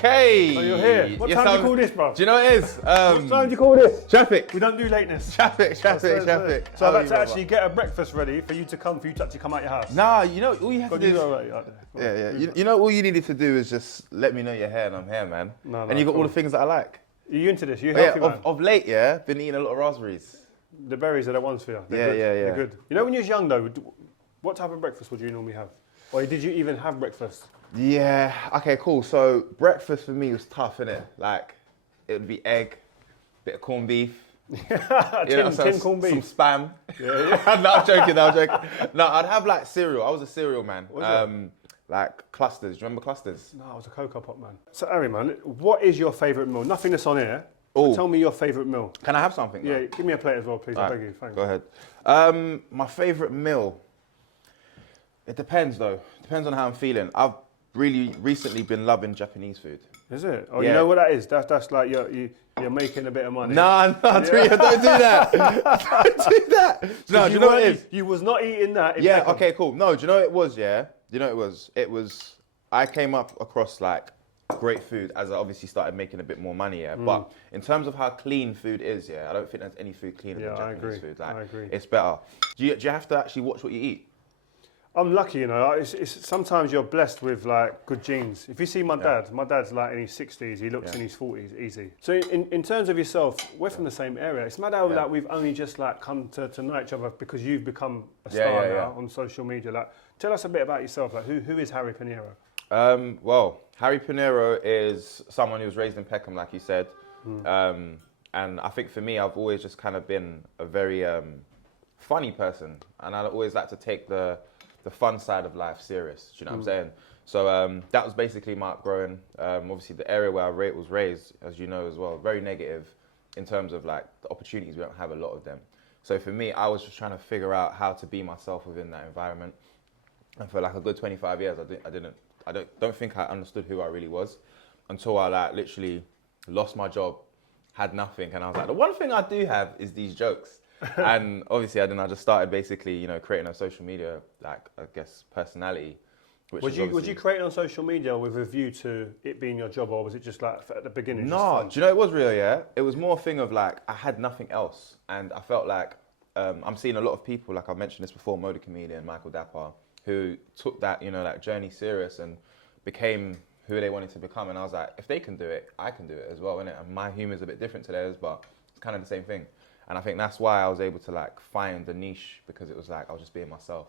Okay. So you're here. What time do you call this, bro? Do you know what it is? What time do you call this? Traffic. We don't do lateness. Traffic. So I've had to brother? actually get a breakfast ready for you to actually come out your house. Nah, you know, all you have to do is... Yeah. You know, all you needed to do is just let me know you're here and I'm here, man. No, and you got all the things that I like. Are you into this? You healthy, man? Of late, yeah, been eating a lot of raspberries. The berries are the ones for you. Yeah. They're good. You know, when you was young, though, what type of breakfast would you normally have? Or did you even have breakfast? Yeah, okay, cool. So breakfast for me was tough, innit? Like, it would be egg, bit of corned beef. tin corned beef. Some spam. Yeah. No, I'm joking. No, I'd have like cereal. I was a cereal man. Like clusters. Do you remember clusters? No, I was a Cocoa Pop man. So, Harry, man, what is your favourite meal? Nothing that's on here. Tell me your favourite meal. Can I have something? Yeah, give me a plate as well, please. I beg you. Thanks. Go ahead. My favourite meal. It depends, though. Depends on how I'm feeling. I've really recently been loving Japanese food. Is it? Oh, yeah. You know what that is? That's like you're making a bit of money. Nah, don't do that. Don't do that. No, do you know what it is? You was not eating that. In Yeah, Peckham. okay, cool. No, do you know what it was, yeah? Do you know what it was? It was, I came up across like great food as I obviously started making a bit more money, yeah? But in terms of how clean food is, yeah, I don't think there's any food cleaner than Japanese food. Like, I agree. It's better. Do you have to actually watch what you eat? I'm lucky, you know. It's sometimes you're blessed with like good genes. If you see my dad's like in his 60s, he looks in his 40s, easy. So in terms of yourself, we're from the same area. It's mad how like we've only just like come to know each other because you've become a star now on social media. Like, tell us a bit about yourself. Like, who is Harry Pinero? Well, Harry Pinero is someone who was raised in Peckham, like you said. And I think for me, I've always just kind of been a very funny person, and I always like to take the fun side of life serious. Do you know what I'm saying? So that was basically my upgrowing. Obviously, the area where I was raised, as you know as well, very negative in terms of like the opportunities. We don't have a lot of them. So for me, I was just trying to figure out how to be myself within that environment. And for like a good 25 years, I don't think I understood who I really was until I like literally lost my job, had nothing, and I was like, the one thing I do have is these jokes. And obviously, I just started basically, you know, creating a social media, like, I guess, personality. Was you creating on social media with a view to it being your job, or was it just like at the beginning? No, do you know it was real, yeah? It was more a thing of like, I had nothing else. And I felt like, I'm seeing a lot of people, like I mentioned this before, Moda Comedian, Michael Dapper, who took that, you know, that journey serious and became who they wanted to become. And I was like, if they can do it, I can do it as well, innit? And my humor's a bit different to theirs, but it's kind of the same thing. And I think that's why I was able to like find the niche, because it was like I was just being myself.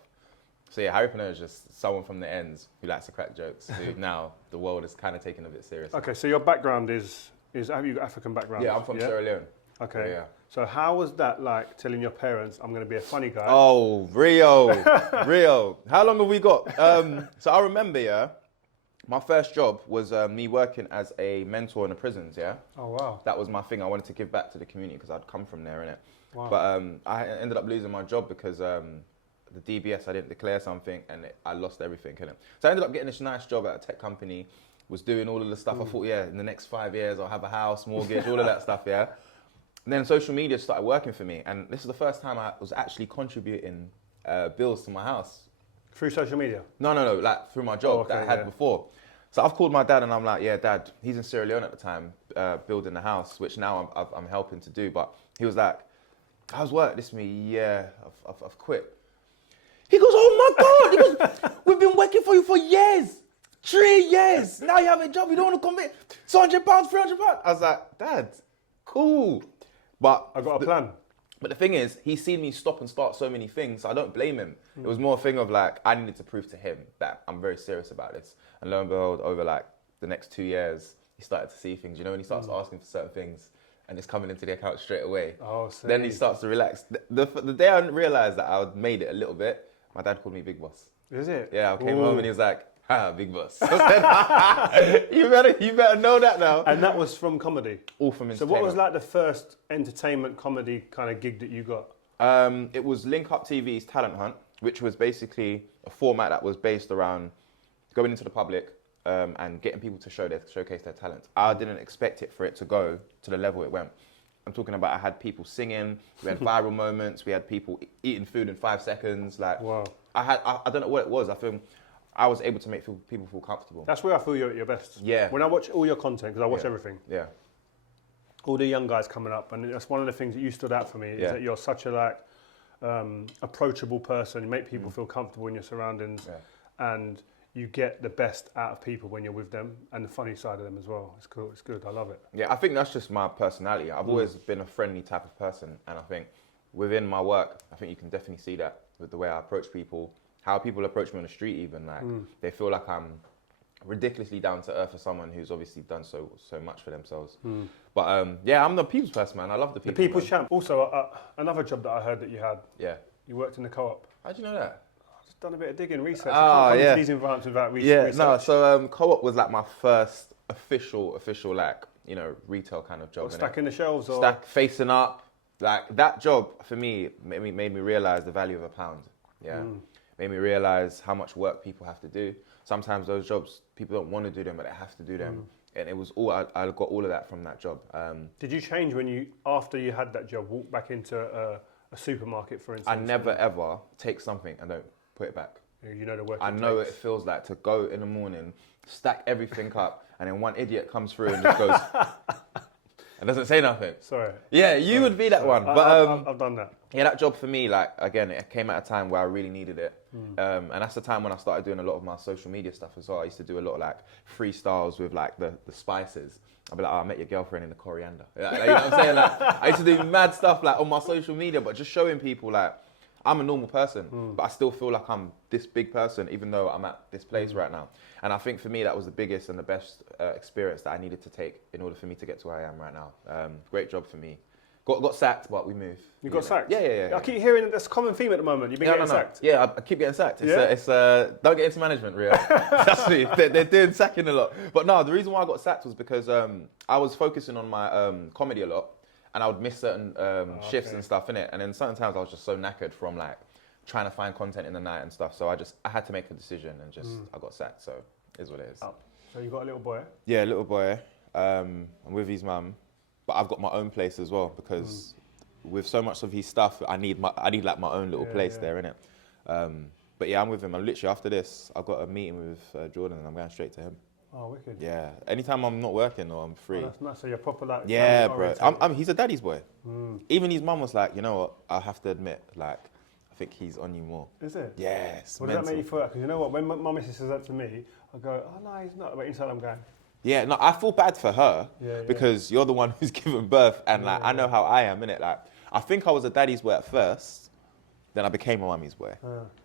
So yeah, Harry Pinero is just someone from the ends who likes to crack jokes, who now the world is kind of taking a bit serious. Okay, so your background is have you got African background? Yeah, I'm from Sierra Leone. Okay. Yeah. So how was that like telling your parents, I'm going to be a funny guy? Oh, Rio. How long have we got? So I remember, yeah, my first job was me working as a mentor in the prisons, yeah? Oh, wow. That was my thing. I wanted to give back to the community because I'd come from there, innit? Wow. But I ended up losing my job because the DBS, I didn't declare something and I lost everything, innit? So I ended up getting this nice job at a tech company, was doing all of the stuff. I thought, yeah, in the next 5 years, I'll have a house, mortgage, all of that stuff, yeah? And then social media started working for me. And this is the first time I was actually contributing bills to my house. Through social media? No, like through my job that I had before. So I've called my dad and I'm like, yeah, Dad, he's in Sierra Leone at the time, building a house, which now I'm helping to do. But he was like, how's work? This me, yeah, I've quit. He goes, oh my God, he goes, we've been working for you for years, 3 years. Now you have a job, you don't want to commit, it's £100, £300. I was like, Dad, cool. But I got a plan. But the thing is, he's seen me stop and start so many things, so I don't blame him. It was more a thing of like, I needed to prove to him that I'm very serious about this. And lo and behold, over like the next 2 years, he started to see things. You know, when he starts asking for certain things and it's coming into the account straight away. Oh, then he starts to relax. The day I realized that I had made it a little bit, my dad called me Big Boss. Is it? Yeah, I came home and he was like, Big Boss. I said, you better know that now. And that was from comedy? All from entertainment. So what was like the first entertainment comedy kind of gig that you got? It was Link Up TV's Talent Hunt, which was basically a format that was based around going into the public and getting people to showcase their talent. I didn't expect it for it to go to the level it went. I'm talking about I had people singing, we had viral moments, we had people eating food in 5 seconds. Like, wow. I don't know what it was. I I was able to make people feel comfortable. That's where I feel you're at your best. Yeah. When I watch all your content, because I watch everything, Yeah. all the young guys coming up, and that's one of the things that you stood out for me, is that you're such a approachable person. You make people feel comfortable in your surroundings, and you get the best out of people when you're with them, and the funny side of them as well. It's cool. It's good. I love it. Yeah, I think that's just my personality. I've always been a friendly type of person, and I think within my work, I think you can definitely see that with the way I approach people, how people approach me on the street even. Like, they feel like I'm ridiculously down to earth for someone who's obviously done so much for themselves. But yeah, I'm the people's person, man. I love the people. The people's champ. Also, another job that I heard that you had. Yeah. You worked in the co-op. How'd you know that? I've just done a bit of digging, research. Oh, I can't yeah. come to these environments without research. Yeah, no. So co-op was like my first official like, you know, retail kind of job. Or stacking the shelves, or facing up. Like that job for me made me realize the value of a pound. Yeah. Made me realize how much work people have to do. Sometimes those jobs, people don't want to do them, but they have to do them. And it was all, I got all of that from that job. Did you change when you, after you had that job, walk back into a supermarket, for instance? I never ever take something and don't put it back. You know the work. I know what it feels like to go in the morning, stack everything up, and then one idiot comes through and just goes, and doesn't say nothing. Sorry. Yeah, you would be that one. But I've done that. Yeah, that job for me, like, again, it came at a time where I really needed it. And that's the time when I started doing a lot of my social media stuff as well. I used to do a lot of like freestyles with like the spices. I'd be like, oh, I met your girlfriend in the coriander. Like, you know what I'm saying? Like, I used to do mad stuff like on my social media, but just showing people like, I'm a normal person, but I still feel like I'm this big person, even though I'm at this place right now. And I think for me, that was the biggest and the best experience that I needed to take in order for me to get to where I am right now. Great job for me. Got sacked, but we moved. You got sacked? Yeah. I keep hearing that's a common theme at the moment. You've been getting sacked. Yeah, I keep getting sacked. Don't get into management, Rio. Trust me, they're doing sacking a lot. But no, the reason why I got sacked was because I was focusing on my comedy a lot, and I would miss certain shifts and stuff in it. And then certain times I was just so knackered from like trying to find content in the night and stuff. So I had to make a decision, and I got sacked. So it is what it is. So you got a little boy? Yeah, little boy. I'm with his mum. But I've got my own place as well, because with so much of his stuff, I need like my own little place there, innit? But yeah, I'm with him. I'm literally, after this, I've got a meeting with Jordan, and I'm going straight to him. Oh, wicked. Yeah. Anytime I'm not working or I'm free. Oh, that's nice. So you're proper like... Yeah, bro. He's a daddy's boy. Even his mum was like, you know what? I have to admit, like, I think he's on you more. Is it? Yes. What does that make you feel like? Because you know what? When my missus says that to me, I go, oh, no, he's not. But inside I'm going... Yeah, no, I feel bad for her because you're the one who's given birth, and like I know how I am, innit? Like, I think I was a daddy's boy at first, then I became a mummy's boy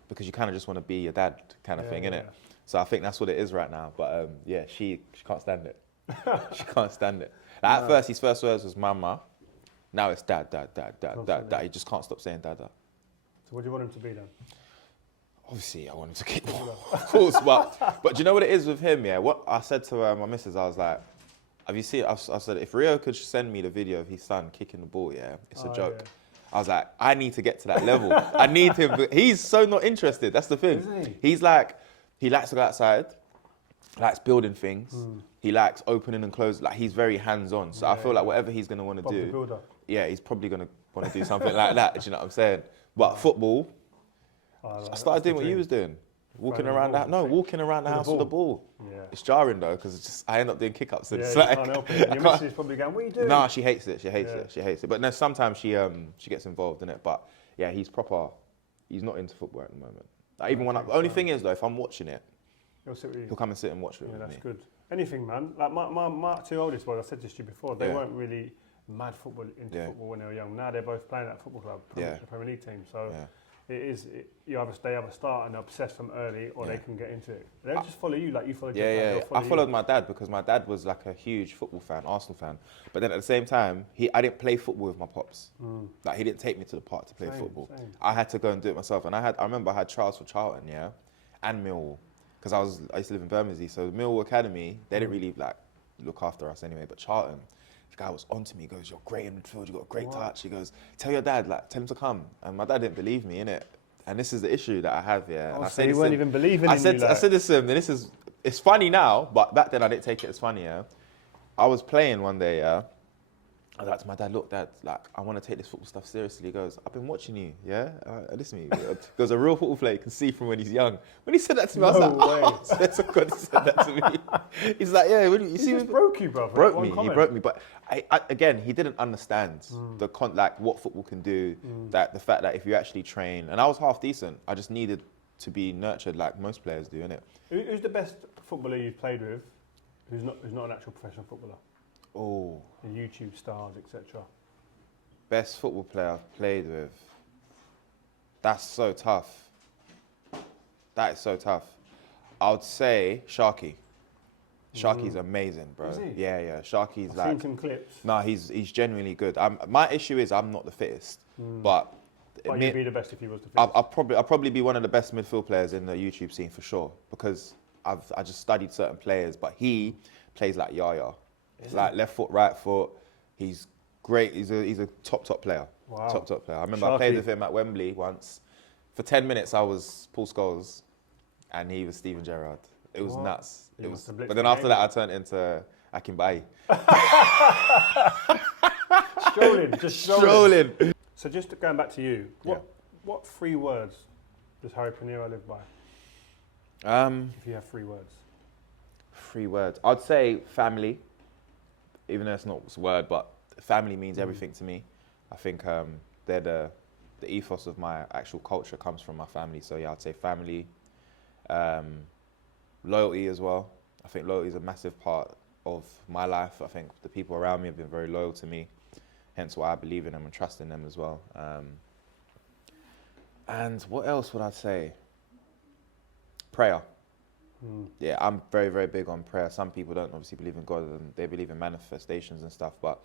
because you kind of just want to be your dad kind of thing, innit? So I think that's what it is right now. But yeah, she can't stand it. She can't stand it. Like, at first, his first words was mama. Now it's dad. He just can't stop saying dada. So what do you want him to be then? Obviously, I want him to keep, of course, but do you know what it is with him, yeah? What I said to my missus, I was like, have you seen, I said, if Rio could send me the video of his son kicking the ball, yeah, it's a joke. Yeah. I was like, I need to get to that level. I need him, but he's so not interested, that's the thing. Is he? He's like, he likes to go outside, likes building things, he likes opening and closing, like he's very hands-on, so I feel like whatever he's going to want to do, he's probably going to want to do something like that, do you know what I'm saying? But football, I started doing what you was doing. Walking around the house with the ball. Yeah. It's jarring though, because I end up doing kick-ups. And yeah, it's you like, can't help it. Your missus is probably going, what are you doing? Nah, she hates it. She hates it. But then sometimes she gets involved in it. But yeah, he's not into football at the moment. Like, even the only thing is though, if I'm watching it, he'll come and sit and watch it with me. That's good. Anything, man. Like my two oldest boys, I said this to you before, they weren't really mad football football when they were young. Now they're both playing at football club, the Premier League team. So. Yeah. They either start and obsess from early, or they can get into it. They don't just follow you like you followed your dad. I followed my dad because my dad was like a huge football fan, Arsenal fan. But then at the same time, I didn't play football with my pops. Like he didn't take me to the park to play football. Same. I had to go and do it myself. And I remember I had trials for Charlton, and Millwall, because I used to live in Bermondsey. So Millwall Academy, they didn't really like look after us anyway. But Charlton, the guy was onto me. He goes, "You're great in midfield. You got a great touch." He goes, "Tell your dad, tell him to come." And my dad didn't believe me, innit? And this is the issue that I have, And I so you weren't even believing in you. I said this to him, and it's funny now, but back then I didn't take it as funny, I was playing one day, I was like to my dad, look, Dad, like, I want to take this football stuff seriously. He goes, I've been watching you, yeah? Listen to me. He goes, a real football player you can see from when he's young. When he said that to me, I was like, oh, swear to God, he said that to me. He's like, yeah, you see, he just broke you, brother. He broke me. But again, he didn't understand like what football can do, that the fact that if you actually train, and I was half decent, I just needed to be nurtured like most players do, innit? Who's the best footballer you've played with who's not an actual professional footballer? Oh. The YouTube stars, etc. Best football player I've played with. That's so tough. That is so tough. I would say Sharky. Sharky's amazing, bro. Is he? Yeah. Sharky's I've like. seen some clips. No, he's genuinely good. My issue is I'm not the fittest, but you'd be the best if he was the fittest. I'll probably be one of the best midfield players in the YouTube scene for sure, because I just studied certain players, but he plays like Yaya. It's like left foot, right foot. He's great. He's a top player. Wow. Top player. I remember I played with him at Wembley once. For 10 minutes, I was Paul Scholes, and he was Steven Gerrard. It was nuts. But then after that, I turned into Akinbaye. Strolling. So just going back to you, what 3 words does Harry Pinero live by? If you have 3 words. 3 words. I'd say family, even though it's not a word, but family means everything to me. I think they're the ethos of my actual culture comes from my family. So yeah, I'd say family. Loyalty as well. I think loyalty is a massive part of my life. I think the people around me have been very loyal to me, hence why I believe in them and trust in them as well. And what else would I say? Prayer. Yeah, I'm very, very big on prayer. Some people don't obviously believe in God and they believe in manifestations and stuff. But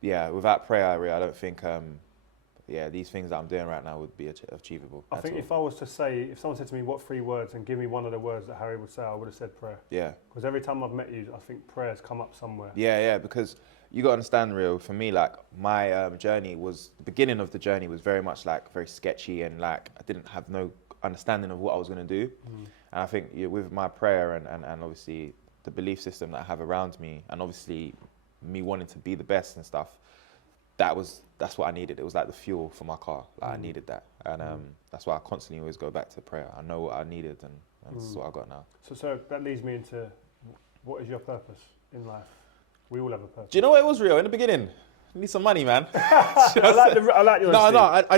yeah, without prayer, I don't think, these things that I'm doing right now would be achievable. I think if I was to say, if someone said to me, what 3 words, and give me one of the words that Harry would say, I would have said prayer. Yeah. Because every time I've met you, I think prayer's come up somewhere. Yeah, because you got to understand, Rio, for me, like, my journey was, the beginning of the journey was very much, like, very sketchy and, like, I didn't have no understanding of what I was going to do. And I think with my prayer and obviously the belief system that I have around me, and obviously me wanting to be the best and stuff, that's what I needed. It was like the fuel for my car. Like I needed that. And that's why I constantly always go back to prayer. I know what I needed and this is what I got now. So that leads me into, what is your purpose in life? We all have a purpose. Do you know what it was, Rio? In the beginning, I need some money, man. I like your I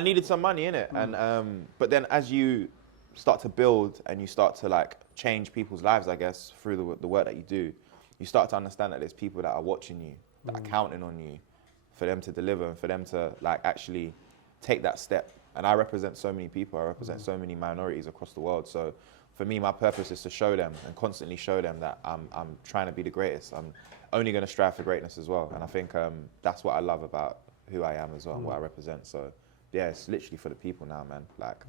needed some money in it. And but then as you start to build and you start to like change people's lives, I guess, through the work that you do, you start to understand that there's people that are watching you, that are counting on you, for them to deliver and for them to like actually take that step. And I represent so many people. I represent so many minorities across the world. So for me, my purpose is to show them and constantly show them that I'm trying to be the greatest. I'm only going to strive for greatness as well. And I think that's what I love about who I am as well and what I represent. So yeah, it's literally for the people now, man. Like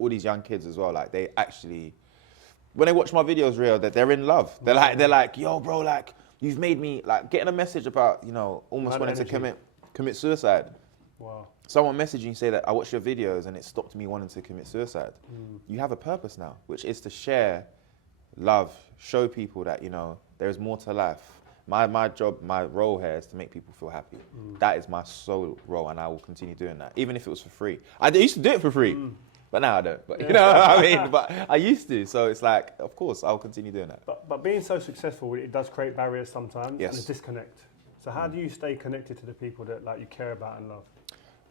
all these young kids as well, like they actually, when they watch my videos, Rio, that they're in love. They're like, yo, bro, like you've made me, like getting a message about, you know, almost wanting to commit suicide. Wow. Someone messaging you say that I watched your videos and it stopped me wanting to commit suicide. You have a purpose now, which is to share love, show people that, you know, there is more to life. My job, my role here is to make people feel happy. That is my sole role and I will continue doing that, even if it was for free. I used to do it for free, but now I don't. But you know what I mean? But I used to, so it's like, of course, I'll continue doing that. But being so successful, it does create barriers sometimes and a disconnect. So how do you stay connected to the people that like you care about and love?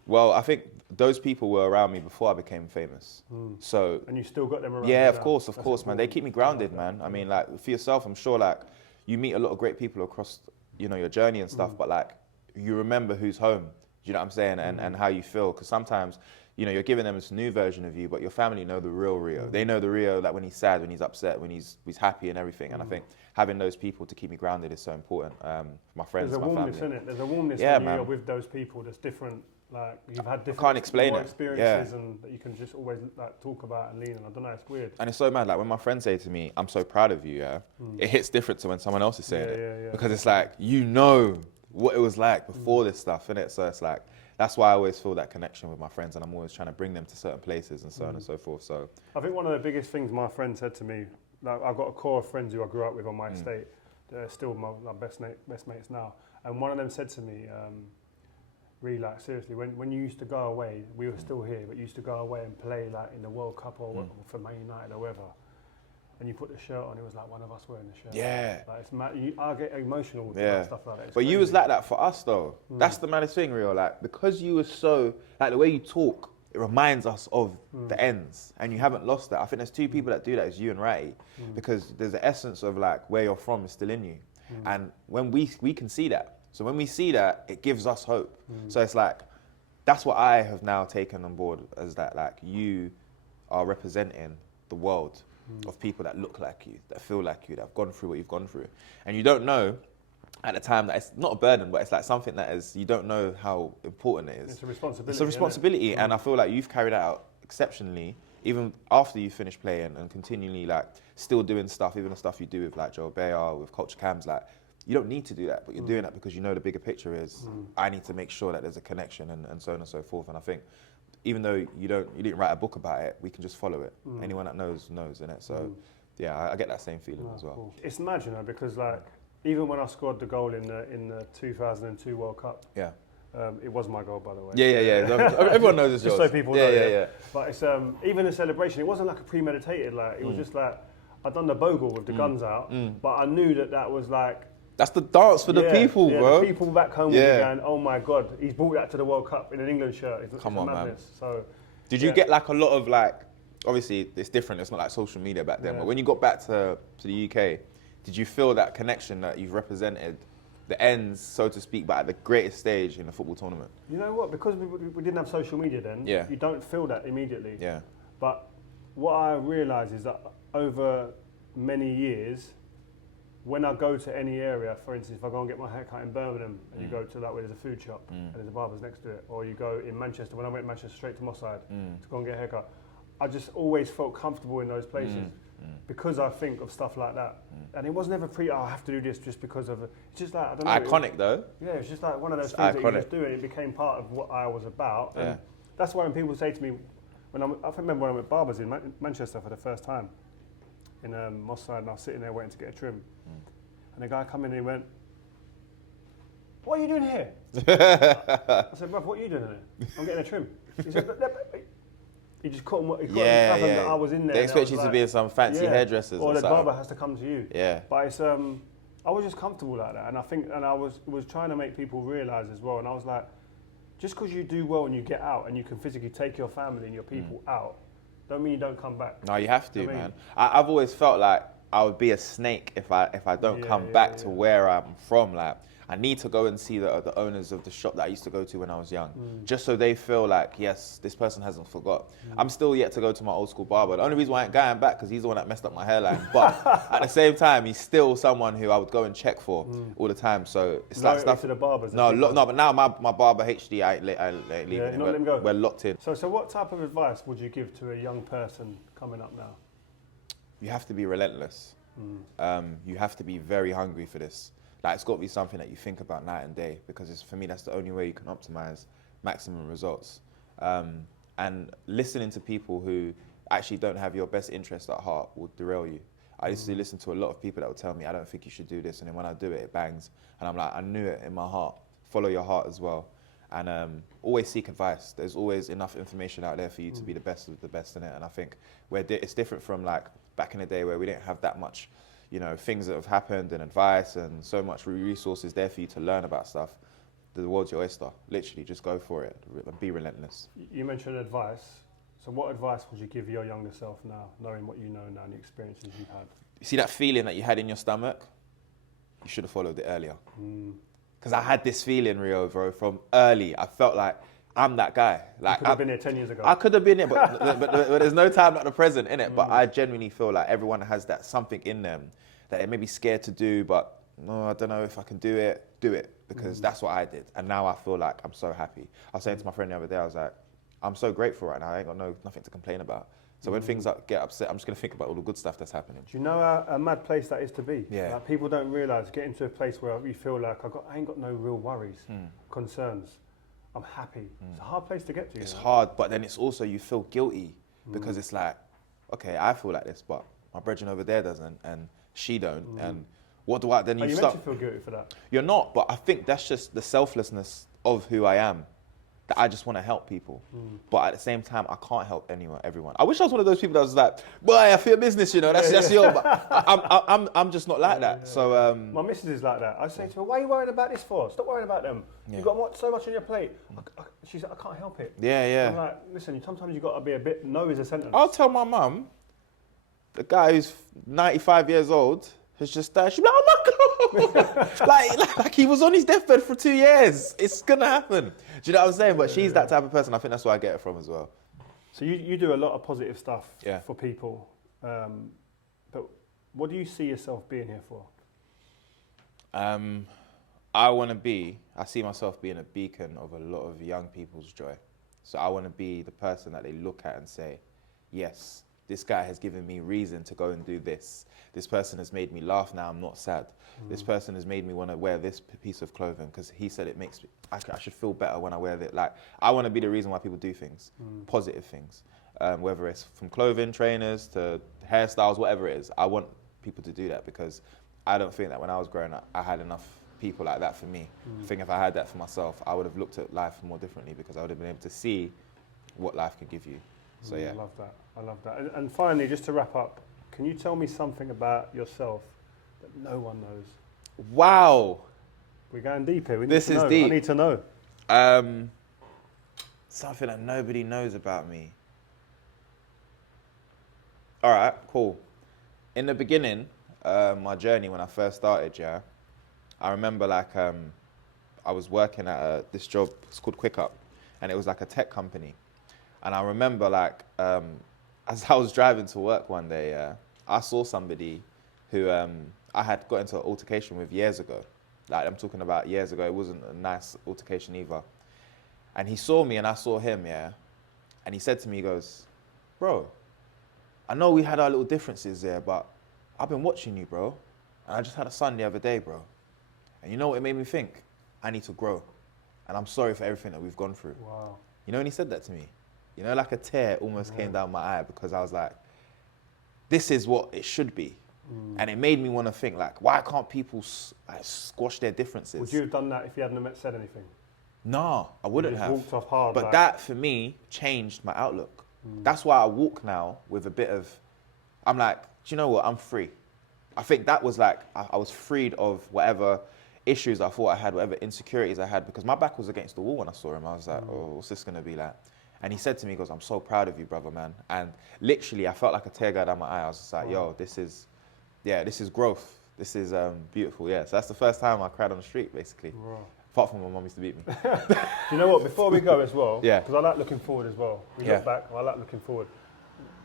Well, I think those people were around me before I became famous. So and you still got them around? Yeah, of course, man. They keep me grounded, man. I mean, like for yourself, I'm sure like you meet a lot of great people across, you know, your journey and stuff. But like you remember who's home. You know what I'm saying? And how you feel. Because sometimes, you know, you're giving them this new version of you, but your family know the real Rio. They know the Rio like when he's sad, when he's upset, when he's happy and everything. And I think having those people to keep me grounded is so important. My friends, my family. There's a warmness in it. There's a warmness when you're with those people that's different. Like you've had different experiences and that you can just always like talk about and lean on. I don't know, it's weird. And it's so mad, like when my friends say to me, I'm so proud of you, it hits different to when someone else is saying it. Because it's like, you know what it was like before this stuff, innit? So it's like, that's why I always feel that connection with my friends and I'm always trying to bring them to certain places and so on and so forth. So I think one of the biggest things my friend said to me, like I've got a core of friends who I grew up with on my estate. They're still my best mates now. And one of them said to me, really, like, seriously, when you used to go away, we were still here, but you used to go away and play, like, in the World Cup or for Man United or whatever, and you put the shirt on, it was like one of us wearing the shirt. Yeah. Like, I get emotional with stuff like that. It's but crazy. you was like that for us, though. That's the maddest thing, Rio. Like, because you were so, like, the way you talk, it reminds us of the ends, and you haven't lost that. I think there's two people that do that, it's you and Ratty, because there's the essence of, like, where you're from is still in you. And when we can see that. So when we see that, it gives us hope. So it's like, that's what I have now taken on board, as that, like, you are representing the world of people that look like you, that feel like you, that have gone through what you've gone through. And you don't know at the time that it's not a burden, but it's like something that is, you don't know how important it is. It's a responsibility. It's a responsibility, and I feel like you've carried it out exceptionally, even after you finish playing, and continually, like, still doing stuff, even the stuff you do with, like, Joe Bayer, with Culture Cams, like, you don't need to do that, but you're doing that because you know the bigger picture is, I need to make sure that there's a connection, and so on and so forth. And I think, even though you didn't write a book about it, we can just follow it. Anyone that knows, innit? So, yeah, I get that same feeling as well. Cool. It's mad, you know, because, like, even when I scored the goal in the 2002 World Cup, it was my goal, by the way. Yeah. Everyone knows it's yours. Just so people know. Yeah. But it's even the celebration, it wasn't like a premeditated. Like, it was just like, I'd done the bogle with the guns out, but I knew that was like. That's the dance for the people, bro. The people back home will be going, oh my God, he's brought that to the World Cup in an England shirt. It's Come on, madness. man. So, did you get, like, a lot of, like, obviously it's different, it's not like social media back then, but when you got back to the UK, did you feel that connection that you've represented the ends, so to speak, but at the greatest stage in the football tournament? You know what? Because we didn't have social media then, you don't feel that immediately. Yeah. But what I realised is that over many years, when I go to any area, for instance, if I go and get my haircut in Birmingham, and you go to that where there's a food shop and there's a barber's next to it, or you go in Manchester, when I went to Manchester straight to Moss Side to go and get a haircut, I just always felt comfortable in those places because I think of stuff like that. And it was never I have to do this just because of it. It's just like, I don't know. Iconic, though. Yeah, it's just like one of those things that you just do, and it became part of what I was about. And that's why when people say to me, I remember when I went barbers in Manchester for the first time, in Moss Side, and I was sitting there waiting to get a trim. And the guy come in and he went, "What are you doing here?" I said, "Bruv, what are you doing here?" "I'm getting a trim." He said, he just caught him that I was in there. They expect you to be in some fancy hairdressers or the something. barber has to come to you. Yeah. But it's, I was just comfortable like that. And I think, and I was trying to make people realise as well. And I was like, just because you do well and you get out and you can physically take your family and your people out, don't mean you don't come back. No, you have to, man. I've always felt like I would be a snake if I don't come back to where I'm from. Like, I need to go and see the owners of the shop that I used to go to when I was young, just so they feel like, yes, this person hasn't forgot. I'm still yet to go to my old school barber. The only reason why I ain't going back because he's the one that messed up my hairline. But at the same time, he's still someone who I would go and check for all the time. So it's like stuff. To the barbers. No, but now my barber HD, I ain't leaving him. Not let him go. We're locked in. So what type of advice would you give to a young person coming up now? You have to be relentless. You have to be very hungry for this. Like, it's got to be something that you think about night and day, because for me, that's the only way you can optimize maximum results. And listening to people who actually don't have your best interest at heart will derail you. I used to listen to a lot of people that would tell me, I don't think you should do this. And then when I do it, it bangs. And I'm like, I knew it in my heart. Follow your heart as well. And always seek advice. There's always enough information out there for you to be the best of the best in it. And I think it's different from, like, back in the day where we didn't have that much, things that have happened and advice and so much resources there for you to learn about stuff. The world's your oyster. Literally, just go for it. Be relentless. You mentioned advice. So what advice would you give your younger self now, knowing what you know now and the experiences you've had? You see that feeling that you had in your stomach? You should have followed it earlier. Because I had this feeling, Rio, bro, from early. I felt like I'm that guy. Like, you could have been here 10 years ago. I could have been here, but there's no time like the present, innit? But I genuinely feel like everyone has that something in them that they may be scared to do, but no, I don't know if I can do it. Do it, because that's what I did. And now I feel like I'm so happy. I was saying to my friend the other day, I was like, I'm so grateful right now. I ain't got nothing to complain about. So when things get upset, I'm just going to think about all the good stuff that's happening. Do you know a mad place that is to be? Yeah. Like, people don't realise, get into a place where you feel like I ain't got no real worries, concerns. I'm happy. It's a hard place to get to. It's hard, but then it's also, you feel guilty because it's like, okay, I feel like this, but my brethren over there doesn't, and she don't, and What do I then? Are you start. meant to feel guilty for that? You're not, but I think that's just the selflessness of who I am. That I just want to help people, but at the same time, I can't help everyone. I wish I was one of those people that was like, "Boy, I feel business, you know, that's your." But I'm just not like that. So my missus is like that. I say to her, "Why are you worrying about this for? Stop worrying about them. You've got so much on your plate." She's like, "I can't help it." Yeah. I'm like, "Listen, sometimes you got to be a bit. No is a sentence." I'll tell my mum, the guy who's 95 years old has just died. She'll be like, "Oh my God!" like he was on his deathbed for 2 years. It's gonna happen. Do you know what I'm saying? But she's that type of person. I think that's where I get it from as well. So you do a lot of positive stuff for people, but what do you see yourself being here for? I see myself being a beacon of a lot of young people's joy. So I want to be the person that they look at and say, yes, this guy has given me reason to go and do this. This person has made me laugh, now I'm not sad. This person has made me want to wear this piece of clothing because he said it makes me, I should feel better when I wear it. Like, I want to be the reason why people do things, positive things. Whether it's from clothing, trainers, to hairstyles, whatever it is. I want people to do that because I don't think that when I was growing up, I had enough people like that for me. I think if I had that for myself, I would have looked at life more differently because I would have been able to see what life can give you. So yeah. I love that. And finally, just to wrap up, can you tell me something about yourself that no one knows? Wow. We're going deep here. This is deep. I need to know. Something that nobody knows about me. All right, cool. In the beginning, my journey when I first started, I remember I was working at this job, it's called Peckham, and it was like a tech company. And I remember as I was driving to work one day, I saw somebody who I had got into an altercation with years ago. Like, I'm talking about years ago. It wasn't a nice altercation either. And he saw me and I saw him, and he said to me, he goes, "Bro, I know we had our little differences there, but I've been watching you, bro. And I just had a son the other day, bro. And you know what it made me think? I need to grow. And I'm sorry for everything that we've gone through." Wow. You know when he said that to me? You know, like a tear almost came down my eye because I was like, this is what it should be. And it made me want to think, like, why can't people squash their differences? Would you have done that if you hadn't said anything? No, I wouldn't have. Walked off hard. But that, for me, changed my outlook. That's why I walk now with a bit of, I'm like, do you know what? I'm free. I think that was like, I was freed of whatever issues I thought I had, whatever insecurities I had, because my back was against the wall when I saw him. I was like, oh, what's this going to be like? And he said to me, he goes, "I'm so proud of you, brother, man." And literally, I felt like a tear go down my eye. I was just like, yo, this is growth. This is beautiful, So that's the first time I cried on the street, basically. Wow. Apart from my mum used to beat me. Do you know what? Before we go as well, Yeah. because I like looking forward as well. We look back, I like looking forward.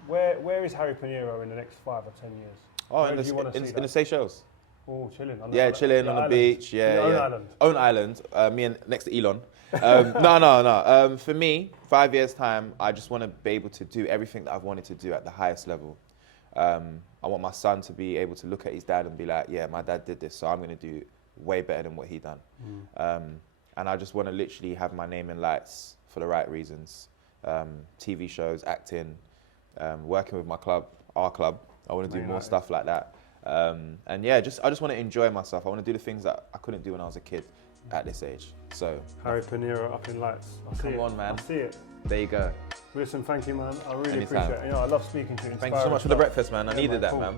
Where is Harry Pinero in the next 5 or 10 years? Oh, in the Seychelles. Oh, chilling. Chilling on the beach. Own island. Own island. Me and next to Elon. No. For me, 5 years time, I just want to be able to do everything that I've wanted to do at the highest level. I want my son to be able to look at his dad and be like, yeah, my dad did this, so I'm going to do way better than what he done. And I just want to literally have my name in lights for the right reasons. TV shows, acting, working with my club, our club. I want to do more stuff like that. And yeah, I just want to enjoy myself. I want to do the things that I couldn't do when I was a kid at this age. So Harry Pinero up in lights. Come on, man. I see it. There you go. Listen, thank you, man. I really Anytime. appreciate it. I love speaking to you. Thank you so much for the breakfast, man. I needed that, man.